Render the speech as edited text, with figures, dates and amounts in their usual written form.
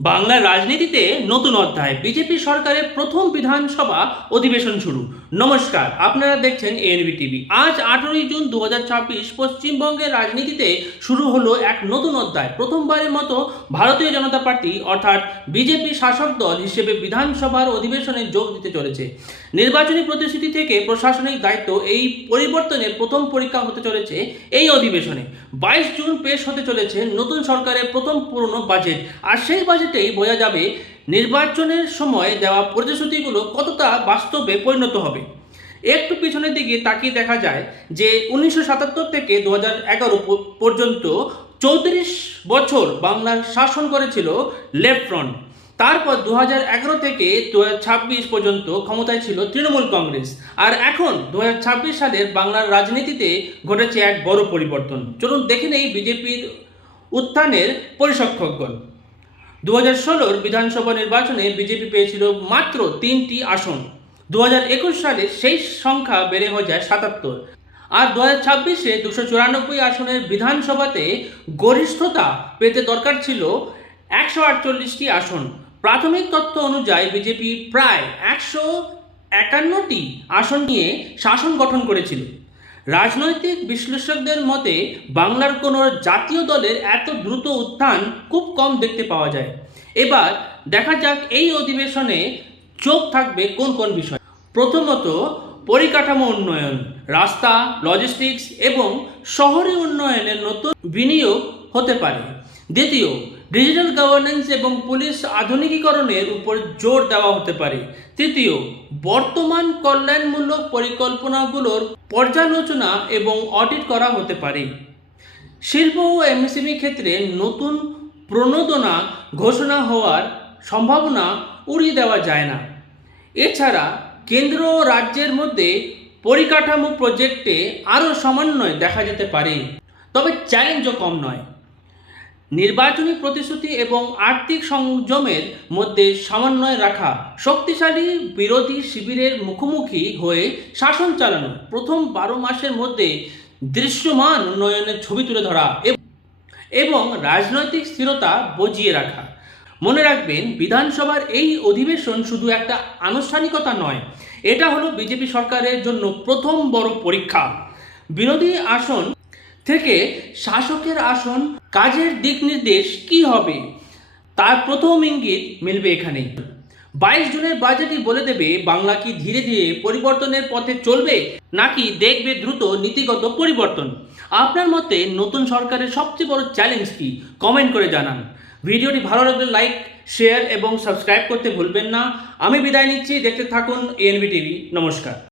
বাংলার রাজনীতিতে নতুন অধ্যায়, বিজেপি সরকারের প্রথম বিধানসভা অধিবেশন শুরু। নমস্কার, আপনারা দেখছেন এএনবি টিভি। আজ 18ই জুন 2026 পশ্চিমবঙ্গের রাজনীতিতে শুরু হলো এক নতুন অধ্যায়। প্রথমবারের মতো ভারতীয় জনতা পার্টি অর্থাৎ বিজেপি শাসক দল হিসেবে বিধানসভার অধিবেশনে যোগ দিতে চলেছে। নির্বাচনী প্রতিশ্রুতি থেকে প্রশাসনিক দায়িত্ব, এই পরিবর্তনের প্রথম পরীক্ষা হতে চলেছে এই অধিবেশনে। 22 জুন পেশ হতে চলেছে নতুন সরকারের প্রথম পুরনো বাজেট, আর সেই বাজেটেই বোঝা যাবে নির্বাচনের সময় দেওয়া প্রতিশ্রুতিগুলো কতটা বাস্তবে পরিণত হবে। একটু পিছনের দিকে তাকিয়ে দেখা যায় যে 1977 থেকে 2011 পর্যন্ত 34 বছর বাংলার শাসন করেছিল লেফট ফ্রন্ট। তারপর 2011 থেকে 2026 পর্যন্ত ক্ষমতায় ছিল তৃণমূল কংগ্রেস। আর এখন 2026 সালের বাংলার রাজনীতিতে ঘটেছে এক বড় পরিবর্তন। চলুন দেখে নেই বিজেপির উত্থানের পরিসংখ্যানগণ। 2016 বিধানসভা নির্বাচনে বিজেপি পেয়েছিল মাত্র 3টি আসন। 2021 সালে সেই সংখ্যা বেড়ে হয়ে যায় 77। আর 2026-এ 294 আসনের বিধানসভাতে গরিষ্ঠতা পেতে দরকার ছিল 148টি আসন। প্রাথমিক তথ্য অনুযায়ী বিজেপি প্রায় 151টি আসন নিয়ে শাসন গঠন করেছিল। রাজনৈতিক বিশ্লেষকদের মতে বাংলার কোনো জাতীয় দলের এত দ্রুত উত্থান খুব কম দেখতে পাওয়া যায়। এবার দেখা যাক এই অধিবেশনে চোখ থাকবে কোন কোন বিষয়। প্রথমত, পরিকাঠামো উন্নয়ন, রাস্তা, লজিস্টিক্স এবং শহরে উন্নয়নের নতুন বিনিয়োগ হতে পারে। দ্বিতীয়, ডিজিটাল গভর্নেন্স এবং পুলিশ আধুনিকীকরণের উপর জোর দেওয়া হতে পারে। তৃতীয়, বর্তমান কল্যাণমূলক পরিকল্পনাগুলোর পর্যালোচনা এবং অডিট করা হতে পারে। শিল্প ও এমএসএমই ক্ষেত্রে নতুন প্রণোদনা ঘোষণা হওয়ার সম্ভাবনা উড়িয়ে দেওয়া যায় না। এছাড়া কেন্দ্র ও রাজ্যের মধ্যে পরিকাঠামো প্রজেক্টে আরও সমন্বয় দেখা যেতে পারে। তবে চ্যালেঞ্জও কম নয়। নির্বাচনী প্রতিশ্রুতি এবং আর্থিক সংযমের মধ্যে সমন্বয় রাখা, শক্তিশালী বিরোধী শিবিরের মুখোমুখি হয়ে শাসন চালানো, প্রথম 12 মাসের মধ্যে দৃশ্যমান উন্নয়নের ছবি তুলে ধরা এবং রাজনৈতিক স্থিরতা বজিয়ে রাখা। মনে রাখবেন, বিধানসভার এই অধিবেশন শুধু একটা আনুষ্ঠানিকতা নয়, এটা হলো বিজেপি সরকারের জন্য প্রথম বড় পরীক্ষা। বিরোধী আসন থেকে শাসকের আসন, কাজের দিক নির্দেশ কী হবে তার প্রথম ইঙ্গিত মিলবে এখানেই। 22 জুনের বাজেটই বলে দেবে বাংলা কি ধীরে ধীরে পরিবর্তনের পথে চলবে নাকি দেখবে দ্রুত নীতিগত পরিবর্তন। আপনার মতে নতুন সরকারের সবচেয়ে বড় চ্যালেঞ্জ কি? কমেন্ট করে জানান। ভিডিওটি ভালো লাগলে লাইক, শেয়ার এবং সাবস্ক্রাইব করতে ভুলবেন না। আমি বিদায় নিচ্ছি, দেখতে থাকুন এএনবি টিভি। নমস্কার।